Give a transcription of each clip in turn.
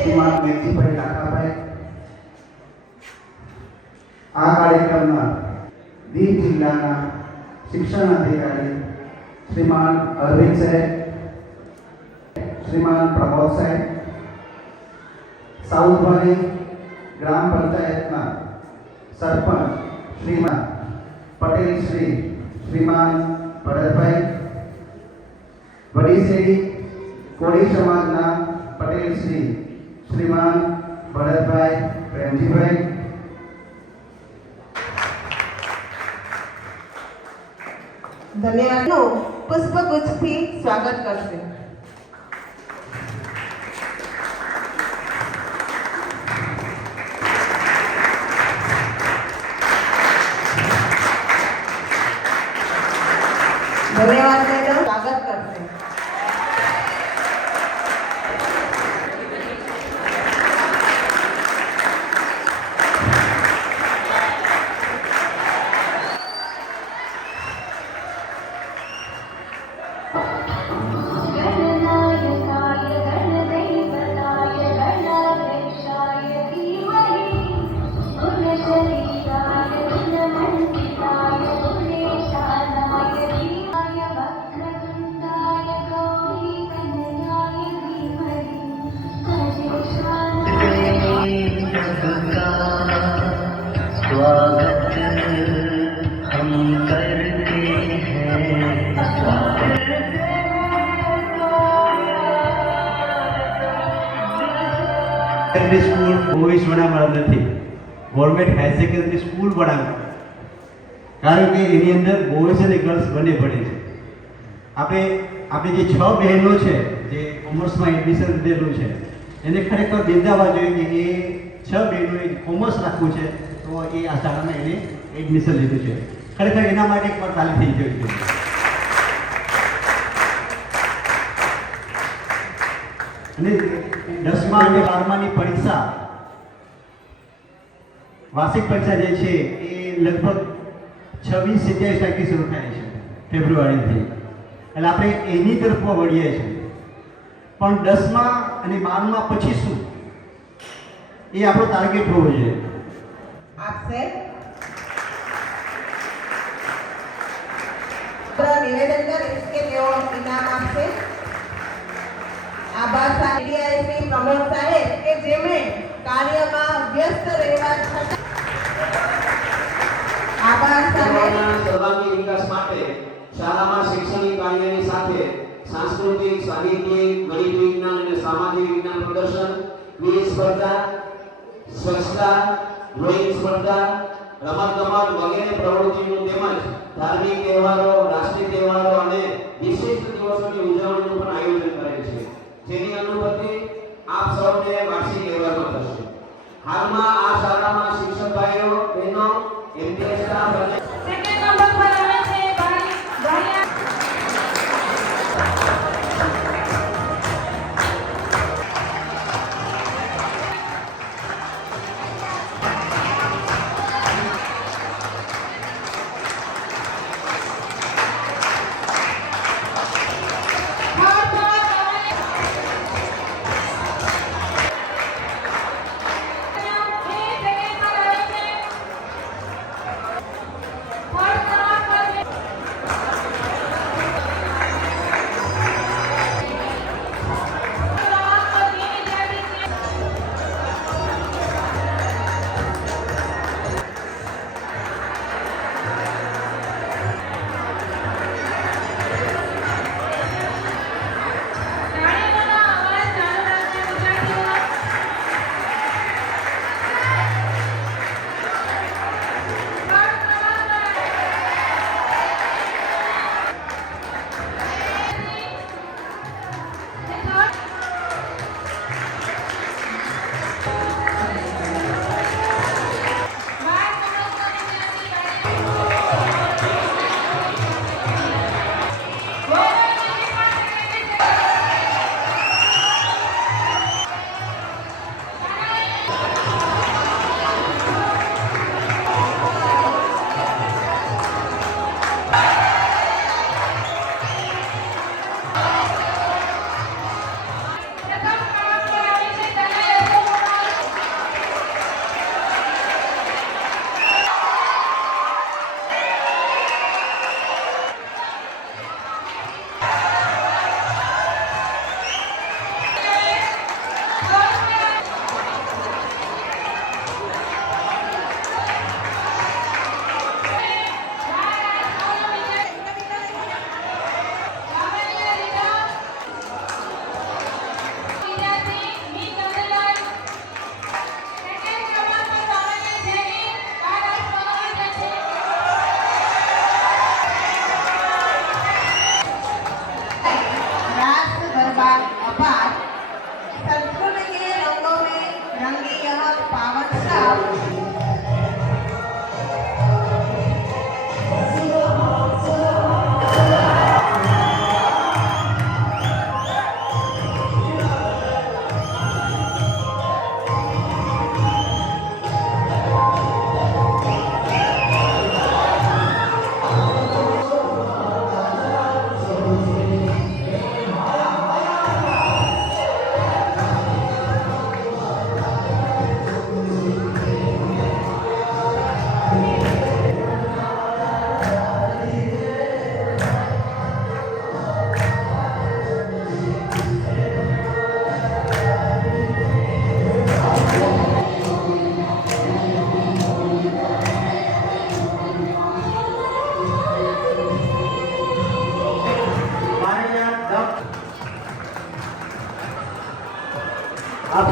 શ્રીમાન મેઘજીભાઈ કાકાભાઈ આ કાર્યક્રમમાં દીવ જિલ્લાના શિક્ષણ અધિકારી શ્રીમાન અરવિંદ સાહેબ, શ્રીમાન પ્રમોદ સાહેબ, સાઉથવાલી ગ્રામ પંચાયતના સરપંચ શ્રીમાન પટેલ શ્રીમાન ભરતભાઈ, વડીસેડી કોળી સમાજના પટેલ શ્રીમાન ભરતભાઈ પ્રેમજીભાઈ, ધન્યવાદનું પુષ્પગુચ્છથી સ્વાગત કરશે. ધન્યવાદ મેડમ, સ્વાગત કરશે. स्वागत हम करते हैं. સેકન્ડરી સ્કૂલ બોયઝ બનાવવા નથી, ગવર્મેન્ટ હાઈ સેકન્ડરી સ્કૂલ બનાવવા, કારણ કે એની અંદર બોયઝ અને ગર્લ્સ બંને ભણે છે. આપણે જે 6 બહેનો છે જે કોમર્સમાં એડમિશન લીધેલું છે એને ખરેખર બિરદાવવા જોઈએ કે એ 6 બહેનોએ કોમર્સ રાખવું છે તો એ આ શાળામાં એને એડમિશન લીધું છે. ખરેખર એના માટે એકવાર તાલી થઈ જવી જોઈએ. અને 10મા અને 12માની પરીક્ષા, વાર્ષિક પરીક્ષા જે છે એ લગભગ 26-27 તારીખથી શરૂ થાય છે, ફેબ્રુઆરીથી. એટલે આપણે એની તરફ વળીએ છીએ. પણ 10મા અને 12મા પછી શું એ આપણો ટાર્ગેટ હોવો જોઈએ. આપશે નિવેદન કરીશ કે તેઓ ઇનામ આપશે. આભાર ડીઆઈપી પ્રમોદ સાહેબ કે જેમણે કાર્યમાં વ્યસ્ત રહેવા છતાં આભાર સાહેબ સર્વાંગી વિકાસ માટે શાળામાં શૈક્ષણિક કાર્યની સાથે સાંસ્કૃતિક, સાહિત્યિક, ગણિત વિજ્ઞાન અને સામાજિક વિજ્ઞાન પ્રદર્શન, ક્વિઝ સ્પર્ધા, સ્વચ્છતા, ડ્રોઈંગ સ્પર્ધા, રમતગમત વગેરે પ્રવૃત્તિનું તેમજ ધાર્મિક તહેવારો, રાષ્ટ્રીય તહેવારો અને વિશિષ્ટ દિવસોની ઉજવણીનું પણ આયોજન કરે છે, જેની અનુમતિ આપ સૌને વાર્ષિક એવોર્ડમાં થશે. હાલમાં આ શાળામાં શિક્ષક ભાઈઓ, બહેનો, એમટીએસ સ્ટાફ અને સેકન્ડ નંબર પર આવે છે ભાઈ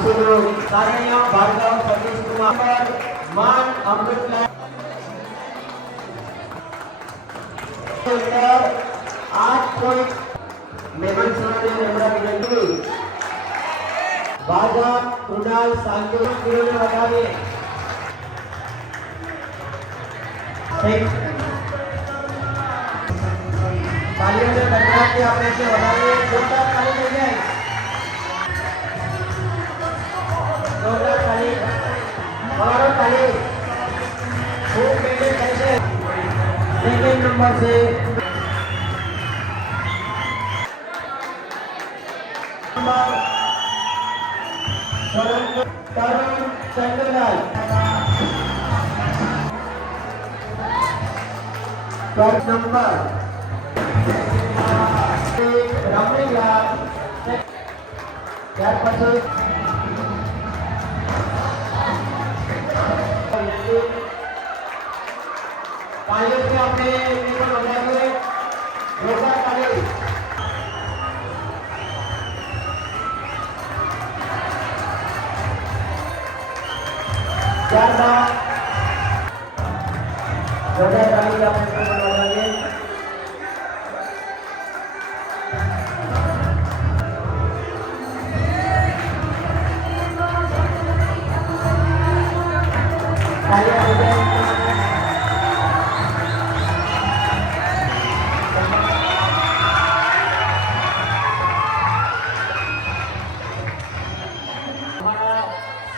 શ્રી કાનૈયા ભાર્ગવ સતીશ કુમાર માન અમૃતલાલ 8 પોઈન્ટ મેમન સરોને નમ્ર વિનંતી ભાર્ગવ કૃણાલ સાંકેત કિરોને વધાવીએ તાલીઓને ધન્યવાદથી આપણે જે વધાવીએ જોરદાર તાલી થઈ જાય જોરદાર તાલી હવારો તાલી ખૂબ મહેનત થાય છે સેકન્ડ નંબર છે તરુણ ચંદ્રલાલ third number રમણીલાલ ત્યાર પછી તાલીઓથી આપણે પણ વધાવીએ જોરદાર તાલી ત્યારબાદ જોરદાર તાલી આપણે પણ વધાવીએ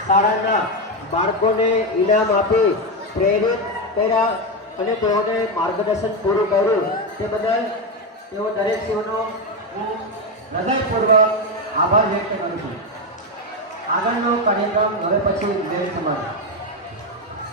શાળાના બાળકોને ઇનામ આપી પ્રેરિત કર્યા અને તેઓને માર્ગદર્શન પૂરું કર્યું તે બદલ તેઓ દરેક શિવનો હું હૃદયપૂર્વક આભાર વ્યક્ત કરું છું. આગળનો કાર્યક્રમ હવે પછી વિજય સમારોહ